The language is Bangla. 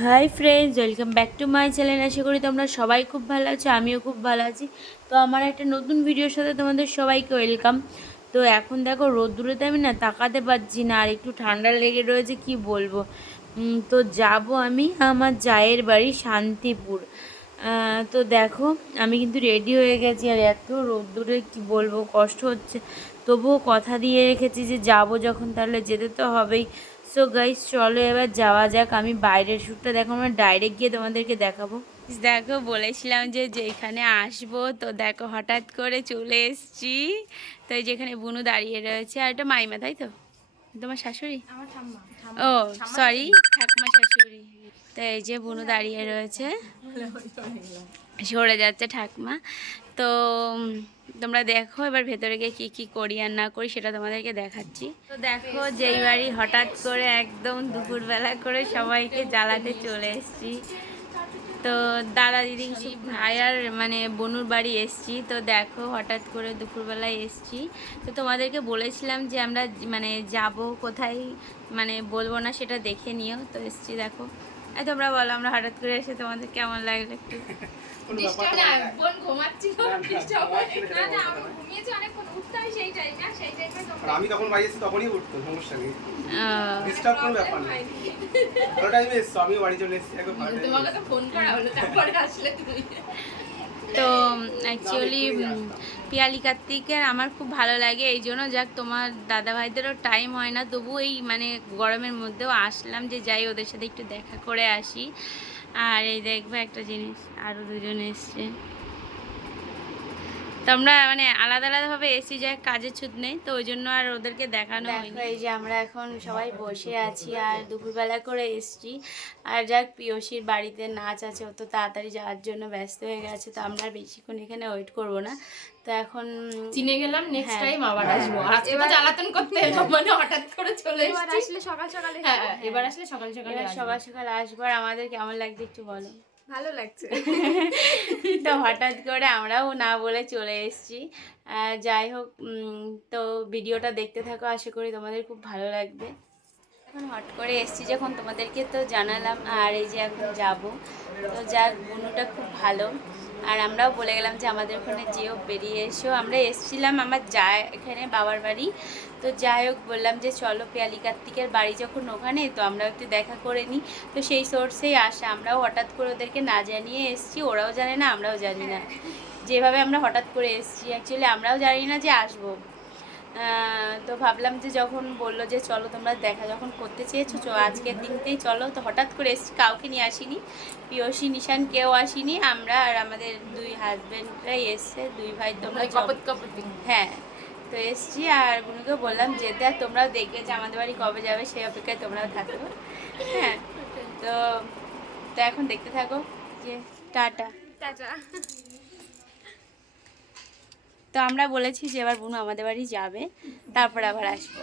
Hi friends, welcome back to my channel. আশা করি তোমরা সবাই খুব ভালো আছো, আমিও খুব ভালো আছি। তো আমার একটা নতুন ভিডিওর সাথে তোমাদের সবাইকে ওয়েলকাম। তো এখন দেখো রোদ্দুরেতে আমি না তাকাতে পারছি না, আর একটু ঠান্ডা লেগে রয়েছে, কি বলব? তো যাব আমি আমার জায়ের বাড়ি শান্তিপুর। তো দেখো আমি কিন্তু রেডি হয়ে গেছি আর এত রোদ্দুরে কি বলব কষ্ট হচ্ছে। তবুও কথা দিয়ে রেখেছি যে যাব যখন তাহলে যেতে তো হবেই। সো গাইস চলো এবার যাওয়া যাক আমি বাইরের শ্যুটটা দেখো আমরা ডাইরেক্ট গিয়ে তোমাদেরকে দেখাবো। দেখো বলেছিলাম যে যেখানে আসব তো দেখো হঠাৎ করে চলে এসছি। তো যেখানে বুনু দাঁড়িয়ে রয়েছে আর এটা মাইমা তাই তো? তোমার শাশুড়ি? ও সরি ঠাকুমা শাশুড়ি। তো এই যে বুনু দাঁড়িয়ে রয়েছে। সরে যাচ্ছে ঠাকুমা। তো তোমরা দেখো এবার ভেতরে গিয়ে কী কী করি আর না করি সেটা তোমাদেরকে দেখাচ্ছি। তো দেখো, যেই বাড়ি হঠাৎ করে একদম দুপুরবেলা করে সবাইকে জ্বালাতে চলে এসেছি। তো দাদা দিদি, ভাই আর মানে বনুর বাড়ি এসছি। তো দেখো, হঠাৎ করে দুপুরবেলায় এসছি। তো তোমাদেরকে বলেছিলাম যে আমরা মানে যাব কোথায় মানে বলব না সেটা দেখে নিও। তো এসছি দেখো। এই তোমরা বলো আমরা হঠাৎ করে এসে তোমাদের কেমন লাগল একটু? আমি তখন বাড়ি তখনই উঠতো সমস্যা নেই। ডিস্টার্ব কোনো ব্যাপার না টাইমে এসছো আমিও বাড়ি চলে এসেছি তোমাকে তো ফোন করা হলো তারপরে আসলে তুমি। তো অ্যাকচুয়ালি পিয়ালি কার্তিকের আমার খুব ভালো লাগে, এই জন্য যাক তোমার দাদা ভাইদেরও টাইম হয় না তবু এই মানে গরমের মধ্যেও আসলাম যে যাই ওদের সাথে একটু দেখা করে আসি। আর এই দেখবে একটা জিনিস আরও দুজন এসছে। আমরা মানে আলাদা আলাদাভাবে এসি যাই কাজের ছুট নেই তো ওই জন্য আর ওদেরকে দেখানো এই যে আমরা এখন সবাই বসে আছি আর দুপুরবেলা করে এসছি। আর যাক পিয়সির বাড়িতে নাচ আছে অত তাড়াতাড়ি যাওয়ার জন্য ব্যস্ত হয়ে গেছে তো আমরা আর বেশিক্ষণ এখানে ওয়েট করব না। তো এখন চিনে গেলাম নেক্সট হ্যাঁ। টাইম আবার আসব। আজকে তো জ্বালাতন করতে এলাম মানে হঠাৎ করে চলে এবার আসলে সকাল সকালে হ্যাঁ এবার আসলে সকাল সকাল সকাল সকাল আসব আর আমাদের কেমন লাগছে একটু বলো। ভালো লাগছে। তো হঠাৎ করে আমরাও না বলে চলে এসেছি। যাই হোক তো ভিডিওটা দেখতে থাকো, আশা করি তোমাদের খুব ভালো লাগবে। এখন হট করে এসেছি যখন তোমাদেরকে তো জানালাম, আর এই যে এখন যাব। তো যাক বুনুটা খুব ভালো। আর আমরাও বলে গেলাম যে আমাদের ওখানে যেও, বেরিয়ে এসো। আমরা এসেছিলাম আমার যা এখানে বাবার বাড়ি। তো যাই হোক, বললাম যে চলো পিয়ালি কার্তিকের বাড়ি যখন ওখানে, তো আমরা একটু দেখা করে নিই। তো সেই সোর্সেই আসা। আমরাও হঠাৎ করে ওদেরকে না জানিয়ে এসেছি। ওরাও জানে না, আমরাও জানি না। যেভাবে আমরা হঠাৎ করে এসেছি অ্যাকচুয়ালি আমরাও জানি না যে আসব। তো ভাবলাম যে যখন বলল যে চলো তোমরা দেখা যখন করতে চেয়েছো চো আজকের দিনতেই চলো। তো হঠাৎ করে এসেছি কাউকে নিয়ে আসিনি পিয়সী নিশান কেউ আসিনি আমরা আর আমাদের দুই হাজবেন্ডরাই এসছে দুই ভাই তোমরা মানে কপত হ্যাঁ তো এসছি আর বুনুকে বললাম যেতে আর তোমরাও দেখবে যে আমাদের বাড়ি কবে যাবে সেই অপেক্ষায় তোমরাও থাকো। হ্যাঁ তো তো এখন দেখতে থাকো যে টাটা। টাটা। তো আমরা বলেছি যে এবার বুনু আমাদের বাড়ি যাবে তারপর আবার আসব।